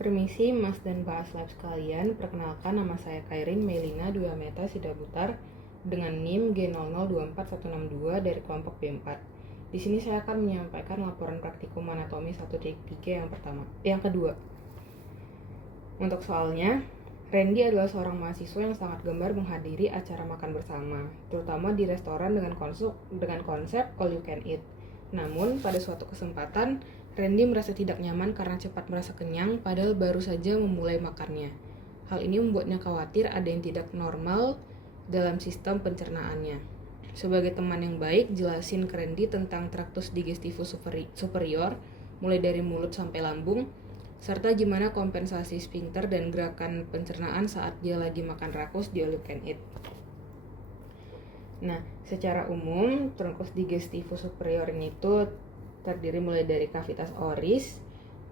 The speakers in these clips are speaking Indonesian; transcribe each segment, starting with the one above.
Permisi Mas dan Pak Aslab sekalian, perkenalkan nama saya Kairin Melina Duyameta Sidabutar dengan NIM G0024162 dari kelompok B4. Di sini saya akan menyampaikan laporan praktikum anatomi 1.3 yang kedua. Untuk soalnya, Randy adalah seorang mahasiswa yang sangat gemar menghadiri acara makan bersama, terutama di restoran dengan konsep all you can eat. Namun, pada suatu kesempatan, Randy merasa tidak nyaman karena cepat merasa kenyang padahal baru saja memulai makannya. Hal ini membuatnya khawatir ada yang tidak normal dalam sistem pencernaannya. Sebagai teman yang baik, jelasin ke Randy tentang traktus digestivus superior, mulai dari mulut sampai lambung, serta gimana kompensasi sphincter dan gerakan pencernaan saat dia lagi makan rakus di all you can eat. Nah, secara umum, traktus digestivus superior ini itu terdiri mulai dari kavitas oris,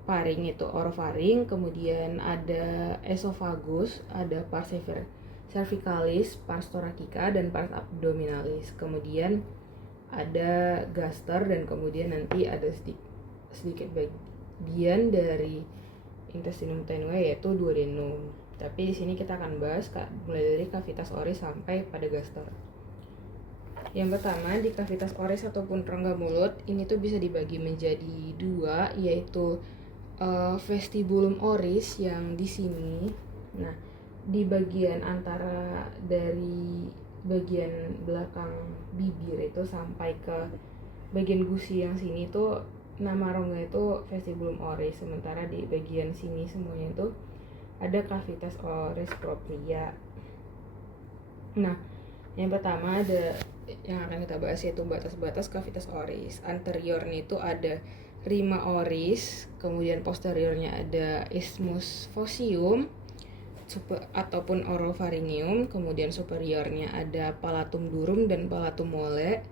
faring itu orofaring, kemudian ada esophagus, ada pars cervicalis, pars thoracica, dan pars abdominalis. Kemudian ada gaster dan kemudian nanti ada sedikit bagian dari intestinum tenue yaitu duodenum. Tapi di sini kita akan bahas mulai dari kavitas oris sampai pada gaster. Yang pertama, di kavitas oris ataupun rongga mulut ini tuh bisa dibagi menjadi dua, yaitu vestibulum oris yang di sini. Nah, di bagian antara dari bagian belakang bibir itu sampai ke bagian gusi yang sini tuh nama rongga itu vestibulum oris. Sementara di bagian sini semuanya itu ada kavitas oris propria. Nah, yang pertama ada yang akan kita bahas yaitu batas-batas kavitas oris. Anteriornya itu ada rima oris, kemudian posteriornya ada isthmus fossium ataupun oropharyngeum, kemudian superiornya ada palatum durum dan palatum mole,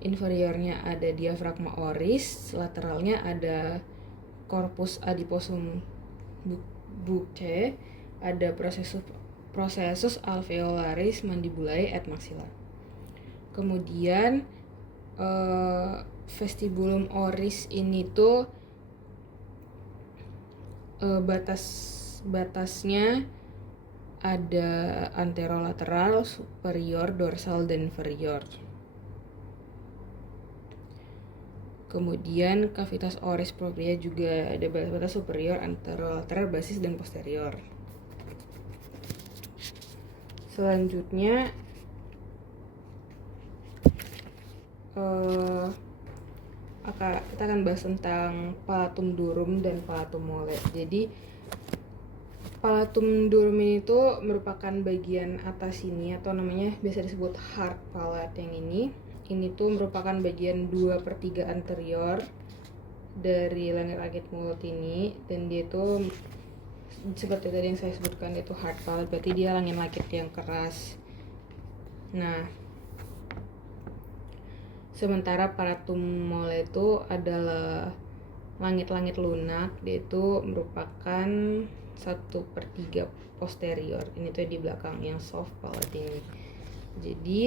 inferiornya ada diafragma oris, lateralnya ada corpus adiposum bucce, ada processus alveolaris mandibulae et maxilla. Kemudian vestibulum oris ini tuh batasnya ada anterolateral, superior, dorsal, dan inferior. Kemudian kavitas oris propria juga ada batas superior, anterolateral, basis, dan posterior. Selanjutnya kita akan bahas tentang palatum durum dan palatum mole. Jadi palatum durum ini tuh merupakan bagian atas ini atau namanya biasa disebut hard palate yang ini. Ini tuh merupakan bagian 2/3 anterior dari langit-langit mulut ini, dan dia tuh seperti tadi yang saya sebutkan itu hard palate, berarti dia langit-langit yang keras. Nah, sementara palatum mole itu adalah langit-langit lunak, dia itu merupakan 1/3 posterior. Ini tuh di belakang yang soft palate ini. Jadi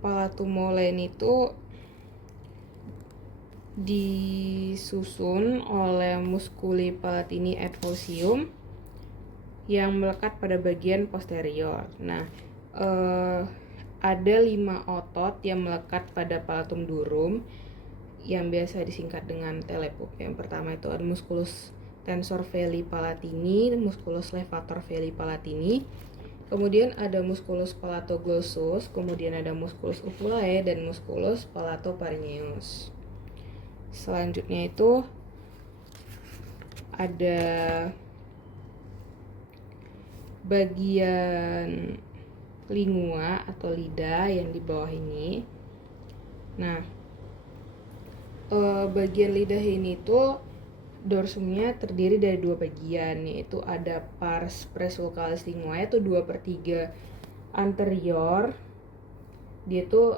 palatum mole ini tuh disusun oleh musculi palatini et fossium yang melekat pada bagian posterior. Nah, ada 5 otot yang melekat pada palatum durum yang biasa disingkat dengan telepup. Yang pertama itu ada musculus tensor veli palatini, musculus levator veli palatini, kemudian ada musculus palatoglossus, kemudian ada musculus uvulae, dan musculus palatopharyngeus. Selanjutnya itu ada bagian lingua atau lidah yang di bawah ini. Nah, bagian lidah ini tuh dorsumnya terdiri dari 2 bagian, yaitu ada pars presulcalis linguae itu 2/3 anterior. Dia tuh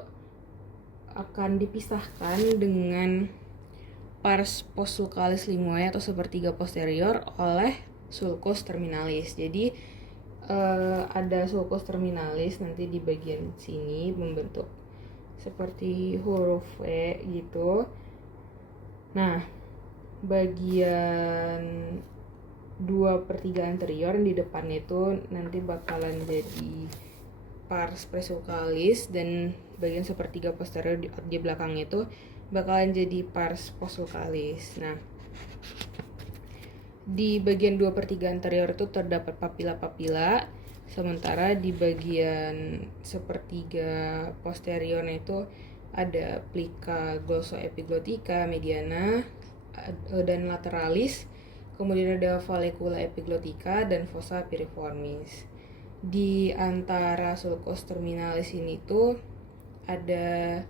akan dipisahkan dengan pars postsulcalis linguae atau 1/3 posterior oleh sulcus terminalis. Jadi ada sulcus terminalis nanti di bagian sini membentuk seperti huruf V gitu. Nah, bagian 2/3 anterior, di depannya itu nanti bakalan jadi pars presvocalis, dan bagian sepertiga posterior di belakangnya itu bakalan jadi pars postvocalis. Nah, di bagian 2/3 anterior itu terdapat papila-papila, sementara di bagian sepertiga posteriornya itu ada plica glossoepiglotica mediana dan lateralis, kemudian ada vallecula epiglotica dan fossa piriformis. Di antara sulcus terminalis ini tuh ada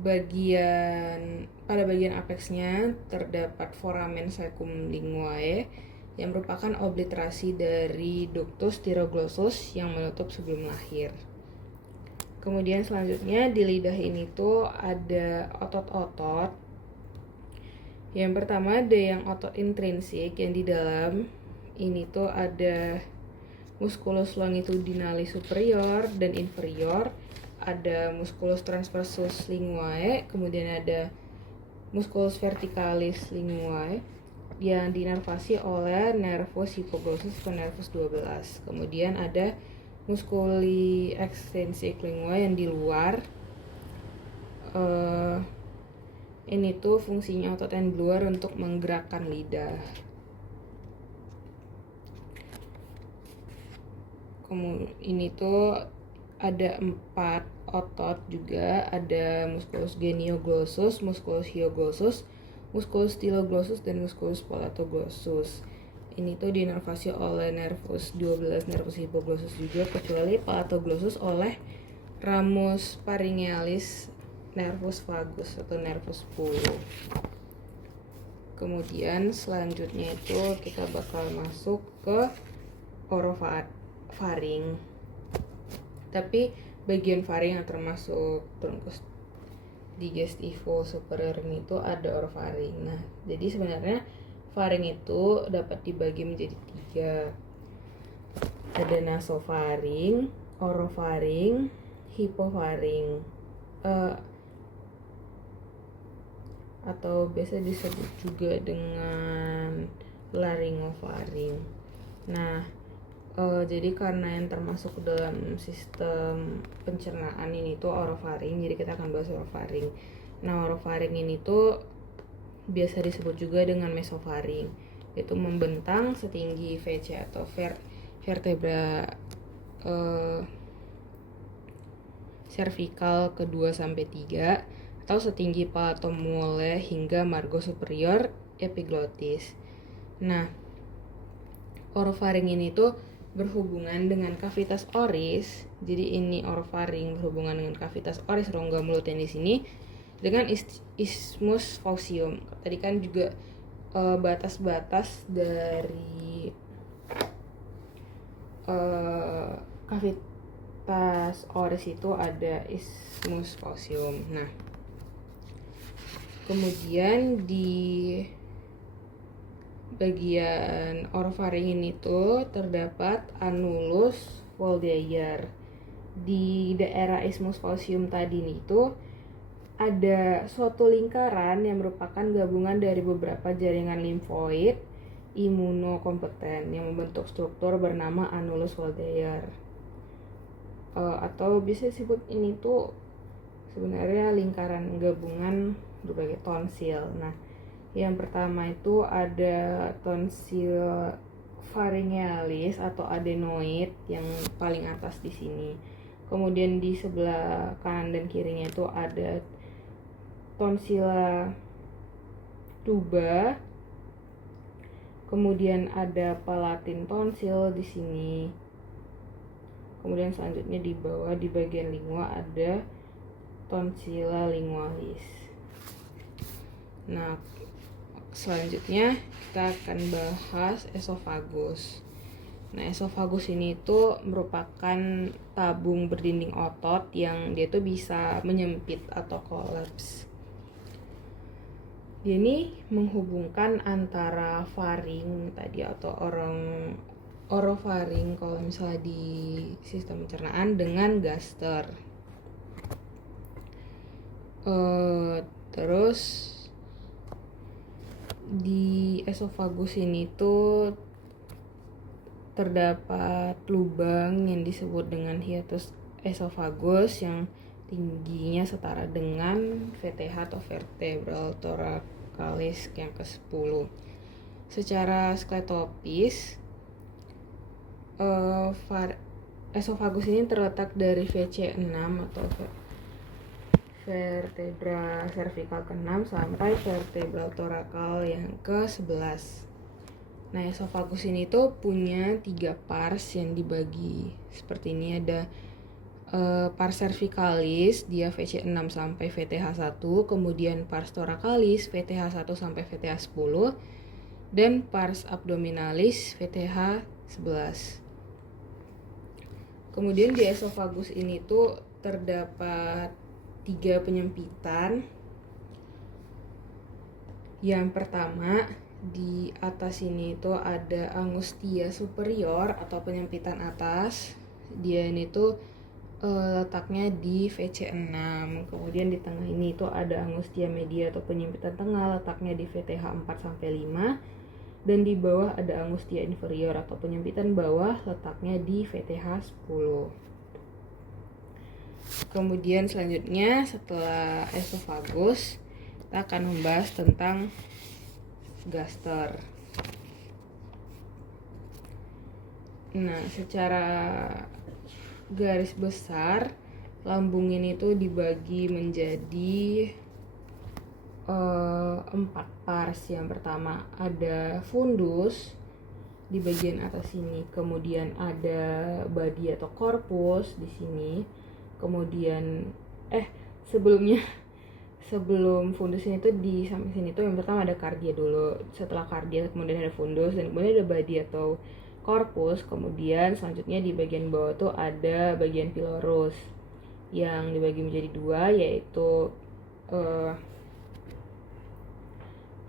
pada bagian apexnya terdapat foramen cecum linguae yang merupakan obliterasi dari ductus thyroglossus yang menutup sebelum lahir. Kemudian selanjutnya di lidah ini tuh ada otot-otot. Yang pertama ada yang otot intrinsik yang di dalam ini tuh ada musculus longitudinalis superior dan inferior, ada musculus transversus linguae, kemudian ada musculus verticalis linguae yang dinervasi oleh nervus hypoglossus atau nervus 12. Kemudian ada musculi extrinsic linguae yang di luar. Ini tuh fungsinya otot yang di luar untuk menggerakkan lidah. Ini tuh ada 4 otot juga, ada musculus genioglossus, musculus hyoglossus, musculus styloglossus, dan musculus palatoglossus. Ini tuh dinervasi oleh nervus 12, nervus hypoglossus juga, kecuali palatoglossus oleh ramus pharyngealis nervus vagus atau nervus 10. Kemudian selanjutnya itu kita bakal masuk ke orofaring. Tapi bagian faring yang termasuk truncus digestivo superior ini tuh ada orofaring. Nah, jadi sebenarnya faring itu dapat dibagi menjadi 3. Ada nasofaring, orofaring, hipofaring, atau biasa disebut juga dengan laryngofaring. Nah, jadi karena yang termasuk dalam sistem pencernaan ini tuh orofaring, jadi kita akan bahas orofaring. Nah, orofaring ini tuh biasa disebut juga dengan mesofaring. Itu membentang setinggi VC atau vertebra cervical ke-2 sampai 3 atau setinggi palatomule hingga margo superior epiglottis. Nah, orofaring ini tuh berhubungan dengan cavitas oris. Jadi ini orofaring berhubungan dengan cavitas oris rongga mulut yang di sini dengan isthmus faucium. Tadi kan juga batas-batas dari cavitas oris itu ada isthmus faucium. Nah, kemudian di bagian orofaring ini tuh terdapat annulus Waldeyer. Di daerah isthmus faucium tadi nih tuh ada suatu lingkaran yang merupakan gabungan dari beberapa jaringan limfoid imunokompeten yang membentuk struktur bernama annulus Waldeyer. Atau bisa disebut ini tuh sebenarnya lingkaran gabungan berbagai tonsil. Nah, yang pertama itu ada tonsil pharyngealis atau adenoid yang paling atas di sini. Kemudian di sebelah kanan dan kirinya itu ada tonsila tuba. Kemudian ada palatin tonsil di sini. Kemudian selanjutnya di bawah di bagian lingua ada tonsila lingualis. Nah, selanjutnya kita akan bahas esofagus. Nah, esofagus ini itu merupakan tabung berdinding otot yang dia tuh bisa menyempit atau kolaps. Dia ini menghubungkan antara faring tadi atau orofaring kalau misalnya di sistem pencernaan dengan gaster. Terus di esofagus ini tuh terdapat lubang yang disebut dengan hiatus esophagus yang tingginya setara dengan VTH atau vertebral thoracalis yang ke-10. Secara skletopis, esophagus ini terletak dari VC6 atau vertebra cervical ke-6 sampai vertebral thoracal yang ke-11. Nah, esophagus ini tuh punya 3 pars yang dibagi seperti ini. Ada pars cervicalis, dia VC6 sampai VTH1, kemudian pars thoracalis VTH1 sampai VTH10, dan pars abdominalis VTH11. Kemudian di esophagus ini tuh terdapat 3 penyempitan. Yang pertama, di atas ini tuh ada angustia superior atau penyempitan atas. Dia ini tuh letaknya di VC6. Kemudian di tengah ini tuh ada angustia media atau penyempitan tengah, letaknya di VTH 4 sampai 5. Dan di bawah ada angustia inferior atau penyempitan bawah, letaknya di VTH 10. Kemudian selanjutnya setelah esophagus, kita akan membahas tentang gaster. Nah, secara garis besar, lambung ini tuh dibagi menjadi 4 pars. Yang pertama ada fundus di bagian atas sini, kemudian ada badi atau korpus di sini, kemudian sebelum fundus ini tuh di samping sini tuh yang pertama ada kardia dulu, setelah kardia kemudian ada fundus, dan kemudian ada badi atau korpus. Kemudian selanjutnya di bagian bawah tuh ada bagian pilorus yang dibagi menjadi 2, yaitu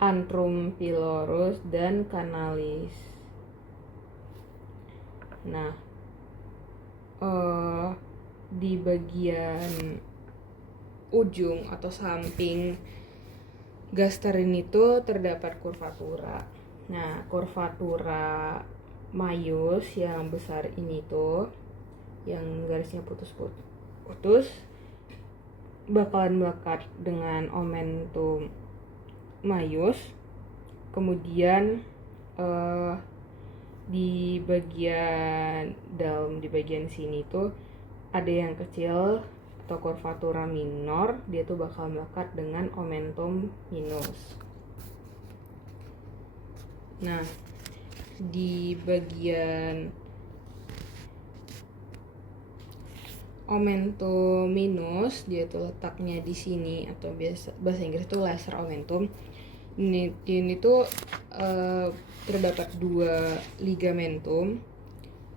antrum pilorus dan canalis. Nah, di bagian ujung atau samping gaster ini tuh terdapat kurvatura. Nah, kurvatura maius yang besar ini tuh, yang garisnya putus bakalan melekat dengan omentum maius. Kemudian di bagian dalam, di bagian sini tuh ada yang kecil atau kurvatura minor, dia tuh bakal melekat dengan omentum minus. Nah, di bagian omentum minus, dia tuh letaknya di sini, atau bahasa Inggris tuh lesser omentum. Ini tuh terdapat 2 ligamentum.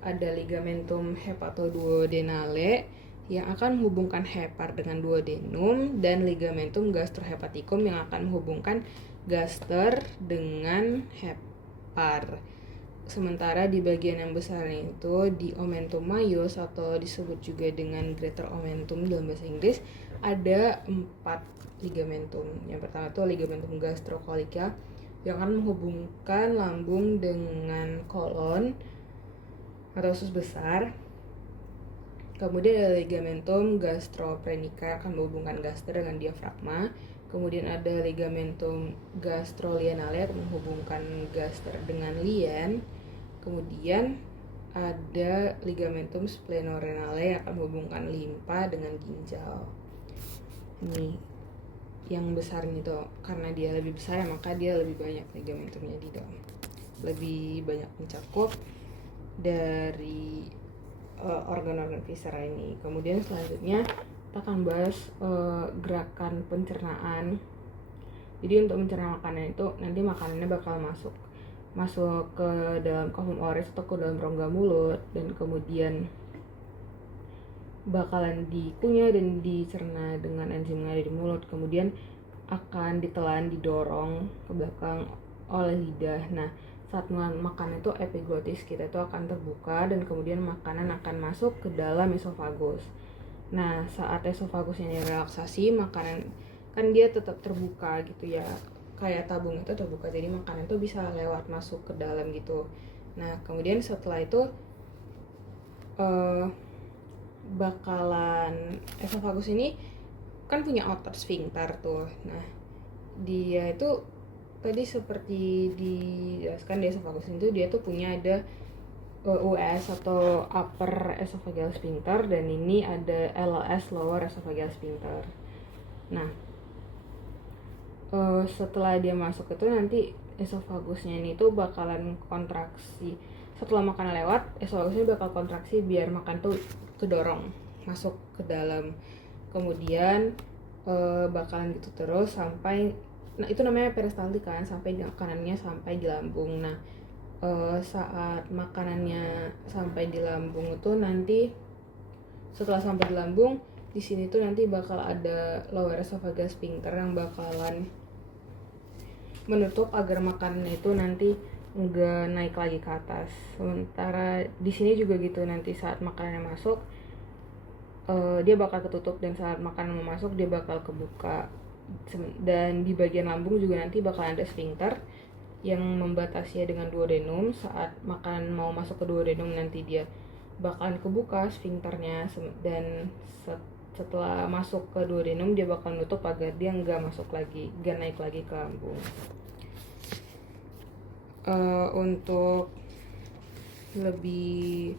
Ada ligamentum hepatoduodenale yang akan menghubungkan hepar dengan duodenum, dan ligamentum gastrohepaticum yang akan menghubungkan gaster dengan hepar. Sementara di bagian yang besar itu di omentum maius atau disebut juga dengan greater omentum dalam bahasa Inggris, ada 4 ligamentum. Yang pertama itu ligamentum gastrocolica yang akan menghubungkan lambung dengan kolon atau usus besar. Kemudian ada ligamentum gastroprenica yang akan menghubungkan gaster dengan diafragma. Kemudian ada ligamentum gastrolienale yang akan menghubungkan gaster dengan lien. Kemudian ada ligamentum splenorenale yang akan menghubungkan limpa dengan ginjal. Ini yang besar ini tuh, karena dia lebih besar maka dia lebih banyak ligamentumnya di dalam, lebih banyak mencakup dari organ-organ viscera ini. Kemudian selanjutnya kita akan bahas gerakan pencernaan. Jadi untuk mencerna makanan itu, nanti makanannya bakal masuk ke dalam kohum oris atau ke dalam rongga mulut, dan kemudian bakalan dikunyah dan dicerna dengan enzim yang ada di mulut, kemudian akan ditelan, didorong ke belakang oleh lidah. Nah, saat makan itu epiglotis kita itu akan terbuka, dan kemudian makanan akan masuk ke dalam esofagus. Nah, saat esofagusnya direlaksasi, makanan kan dia tetap terbuka gitu ya, kayak tabung itu terbuka, jadi makanan itu bisa lewat masuk ke dalam gitu. Nah, kemudian setelah itu bakalan esofagus ini kan punya otot sphincter tuh. Nah, dia itu tadi seperti dijelaskan di esofagus itu dia tuh punya ada US atau upper esophageal sphincter dan ini ada LS lower esophageal sphincter. Nah, setelah dia masuk itu nanti esofagusnya ini tuh bakalan kontraksi. Setelah makanan lewat, esofagusnya bakal kontraksi biar makan tuh kedorong masuk ke dalam. Kemudian bakalan gitu terus sampai, nah itu namanya peristaltik kan, sampai makanannya sampai di lambung. Nah, saat makanannya sampai di lambung itu nanti setelah sampai di lambung, di sini tuh nanti bakal ada lower esophageal sphincter yang bakalan menutup agar makanan itu nanti nggak naik lagi ke atas. Sementara di sini juga gitu, nanti saat makanannya masuk dia bakal ketutup dan saat makanan mau masuk dia bakal kebuka. Dan di bagian lambung juga nanti bakal ada sphincter yang membatasinya dengan duodenum. Saat makanan mau masuk ke duodenum nanti dia bakalan kebuka sphincternya dan setelah masuk ke duodenum dia bakal nutup agar dia nggak masuk lagi, nggak naik lagi ke lambung. Untuk lebih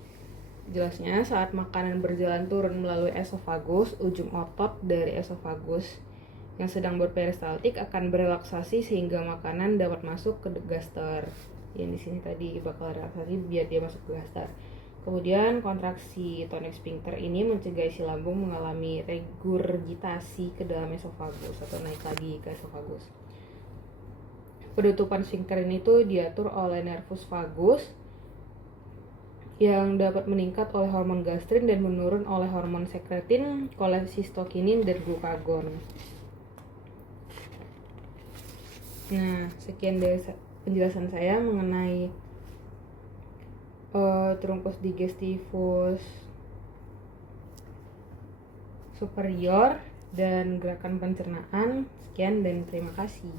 jelasnya, saat makanan berjalan turun melalui esofagus, ujung otot dari esofagus yang sedang berperistaltik akan berelaksasi sehingga makanan dapat masuk ke gaster. Yang di sini tadi bakal relaksasi biar dia masuk ke gaster. Kemudian kontraksi tonic sphincter ini mencegah isi lambung mengalami regurgitasi ke dalam esofagus atau naik lagi ke esofagus. Penutupan sphincter ini tuh diatur oleh nervus vagus yang dapat meningkat oleh hormon gastrin dan menurun oleh hormon sekretin, kolesistokinin, dan glukagon. Nah, sekian dari penjelasan saya mengenai truncus digestivus superior dan gerakan pencernaan. Sekian dan terima kasih.